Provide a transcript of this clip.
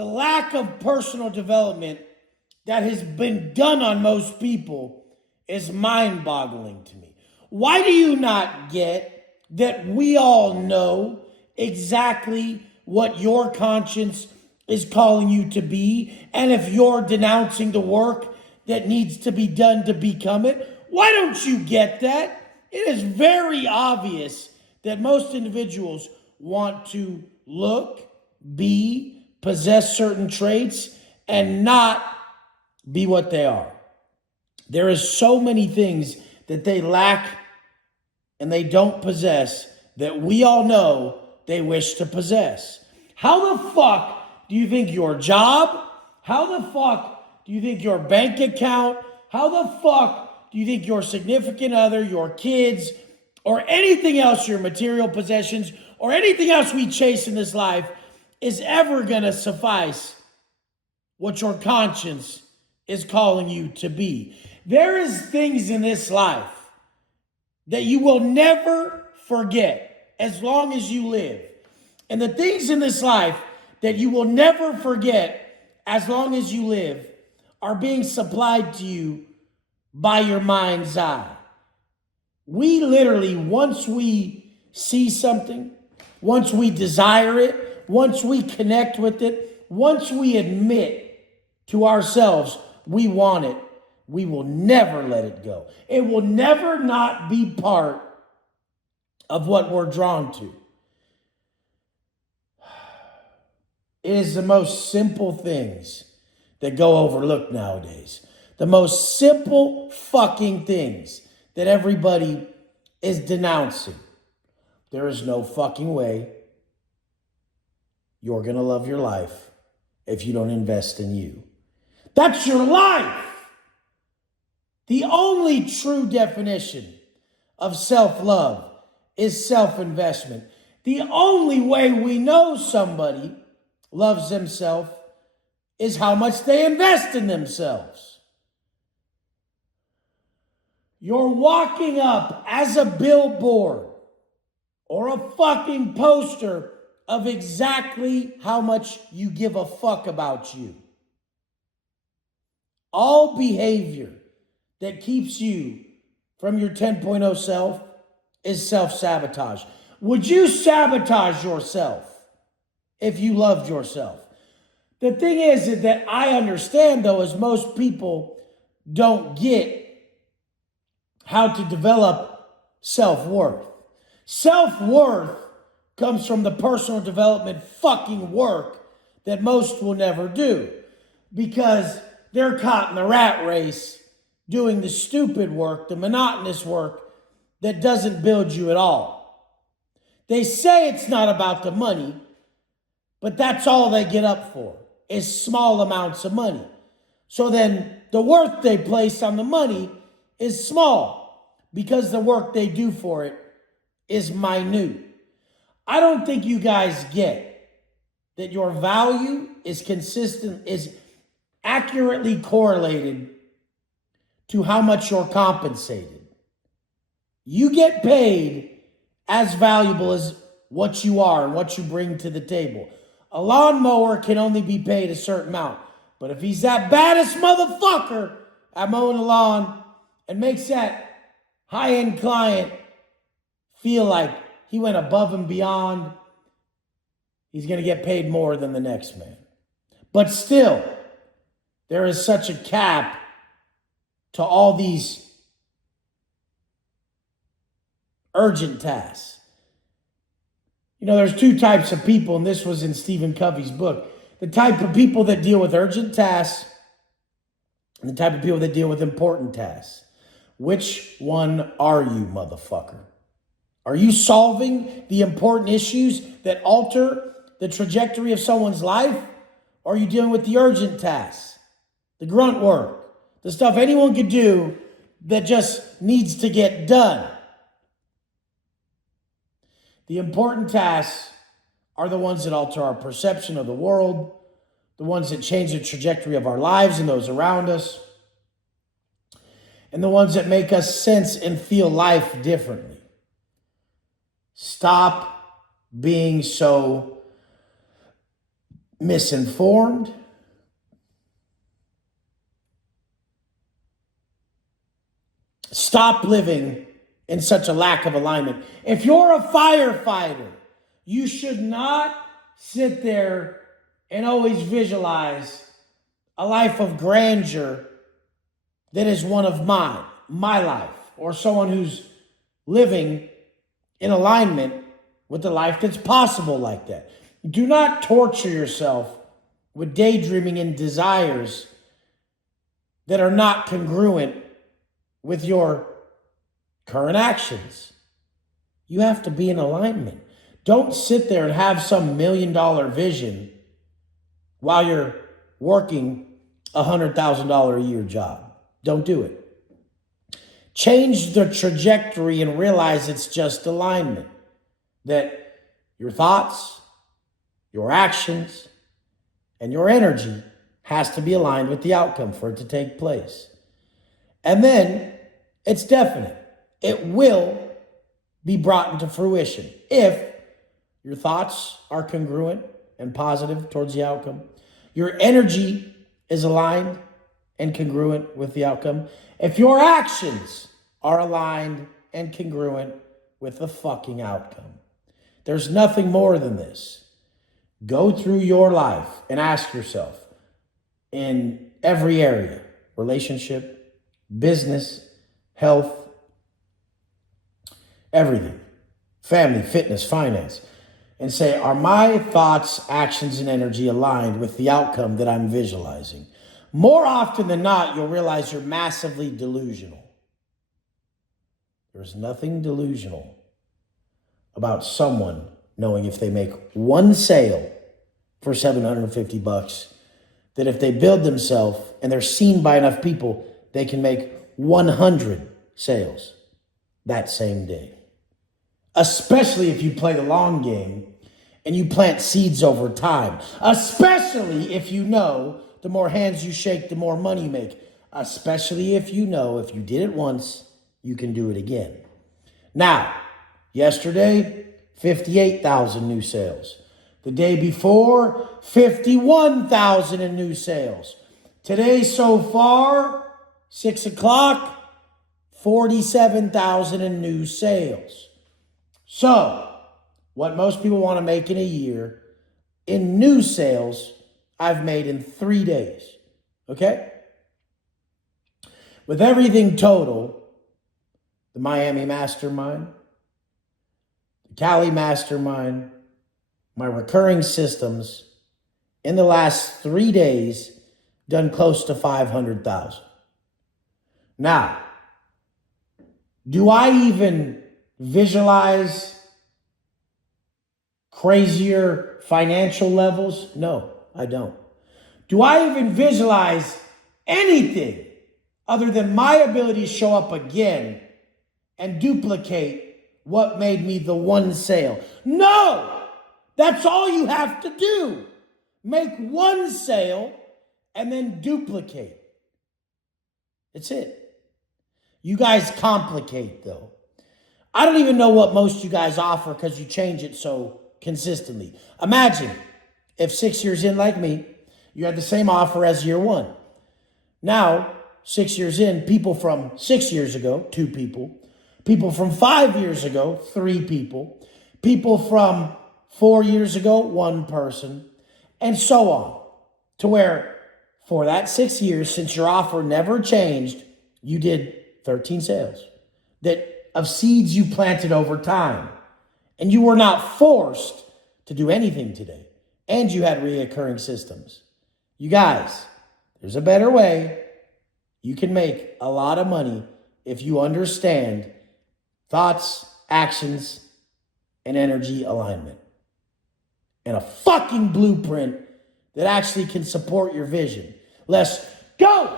the lack of personal development that has been done on most people is mind-boggling to me. Why do you not get that we all know exactly what your conscience is calling you to be, and if you're denouncing the work that needs to be done to become it? Why don't you get that? It is very obvious that most individuals want to look, be, possess certain traits, and not be what they are. There is so many things that they lack and they don't possess that we all know they wish to possess. How the fuck do you think your job, how the fuck do you think your bank account, how the fuck do you think your significant other, your kids, or anything else, your material possessions, or anything else we chase in this life is ever gonna suffice what your conscience is calling you to be? There is things in this life that you will never forget as long as you live. And the things in this life that you will never forget as long as you live are being supplied to you by your mind's eye. We literally, once we see something, once we desire it, once we connect with it, once we admit to ourselves we want it, we will never let it go. It will never not be part of what we're drawn to. It is the most simple things that go overlooked nowadays. The most simple fucking things that everybody is denouncing. There is no fucking way you're gonna love your life if you don't invest in you. That's your life. The only true definition of self-love is self-investment. The only way we know somebody loves themselves is how much they invest in themselves. You're walking up as a billboard or a fucking poster of exactly how much you give a fuck about you. All behavior that keeps you from your 10.0 self is self-sabotage. Would you sabotage yourself if you loved yourself? The thing is that I understand, though, is most people don't get how to develop self-worth. Self-worth comes from the personal development fucking work that most will never do because they're caught in the rat race doing the stupid work, the monotonous work that doesn't build you at all. They say it's not about the money, but that's all they get up for, is small amounts of money. So then the worth they place on the money is small because the work they do for it is minute. I don't think you guys get that your value is consistent, is accurately correlated to how much you're compensated. You get paid as valuable as what you are and what you bring to the table. A lawnmower can only be paid a certain amount. But if he's that baddest motherfucker at mowing the lawn and makes that high-end client feel like he went above and beyond, he's going to get paid more than the next man. But still, there is such a cap to all these urgent tasks. You know, there's two types of people, and this was in Stephen Covey's book. The type of people that deal with urgent tasks and the type of people that deal with important tasks. Which one are you, motherfucker? Are you solving the important issues that alter the trajectory of someone's life? Or are you dealing with the urgent tasks, the grunt work, the stuff anyone could do that just needs to get done? The important tasks are the ones that alter our perception of the world, the ones that change the trajectory of our lives and those around us, and the ones that make us sense and feel life differently. Stop being so misinformed, stop living in such a lack of alignment. If you're a firefighter, you should not sit there and always visualize a life of grandeur that is one of my life, or someone who's living in alignment with the life that's possible like that. Do not torture yourself with daydreaming and desires that are not congruent with your current actions. You have to be in alignment. Don't sit there and have some $1 million vision while you're working a $100,000 a year job. Don't do it. Change the trajectory and realize it's just alignment. That your thoughts, your actions, and your energy has to be aligned with the outcome for it to take place. And then it's definite. It will be brought into fruition if your thoughts are congruent and positive towards the outcome. Your energy is aligned and congruent with the outcome. If your actions are aligned and congruent with the fucking outcome. There's nothing more than this. Go through your life and ask yourself in every area, relationship, business, health, everything, family, fitness, finance, and say, are my thoughts, actions, and energy aligned with the outcome that I'm visualizing? More often than not, you'll realize you're massively delusional. There's nothing delusional about someone knowing if they make one sale for $750, that if they build themselves and they're seen by enough people, they can make 100 sales that same day. Especially if you play the long game and you plant seeds over time. Especially if you know the more hands you shake, the more money you make. Especially if you know if you did it once, you can do it again. Now, yesterday, 58,000 new sales. The day before, 51,000 in new sales. Today so far, 6 o'clock, 47,000 in new sales. So, what most people want to make in a year, in new sales, I've made in 3 days. Okay? With everything total, the Miami Mastermind, the Cali Mastermind, my recurring systems, in the last 3 days, done close to 500,000. Now, do I even visualize crazier financial levels? No, I don't. Do I even visualize anything other than my ability to show up again and duplicate what made me the one sale? No! That's all you have to do. Make one sale and then duplicate. That's it. You guys complicate, though. I don't even know what most you guys offer because you change it so consistently. Imagine if 6 years in, like me, you had the same offer as year one. Now, 6 years in, people from 6 years ago, 2 people. People from 5 years ago, 3 people. People from 4 years ago, 1 person. And so on. To where, for that 6 years, since your offer never changed, you did 13 sales. That of seeds you planted over time. And you were not forced to do anything today. And you had reoccurring systems. You guys, there's a better way. You can make a lot of money if you understand thoughts, actions, and energy alignment. And a fucking blueprint that actually can support your vision. Let's go!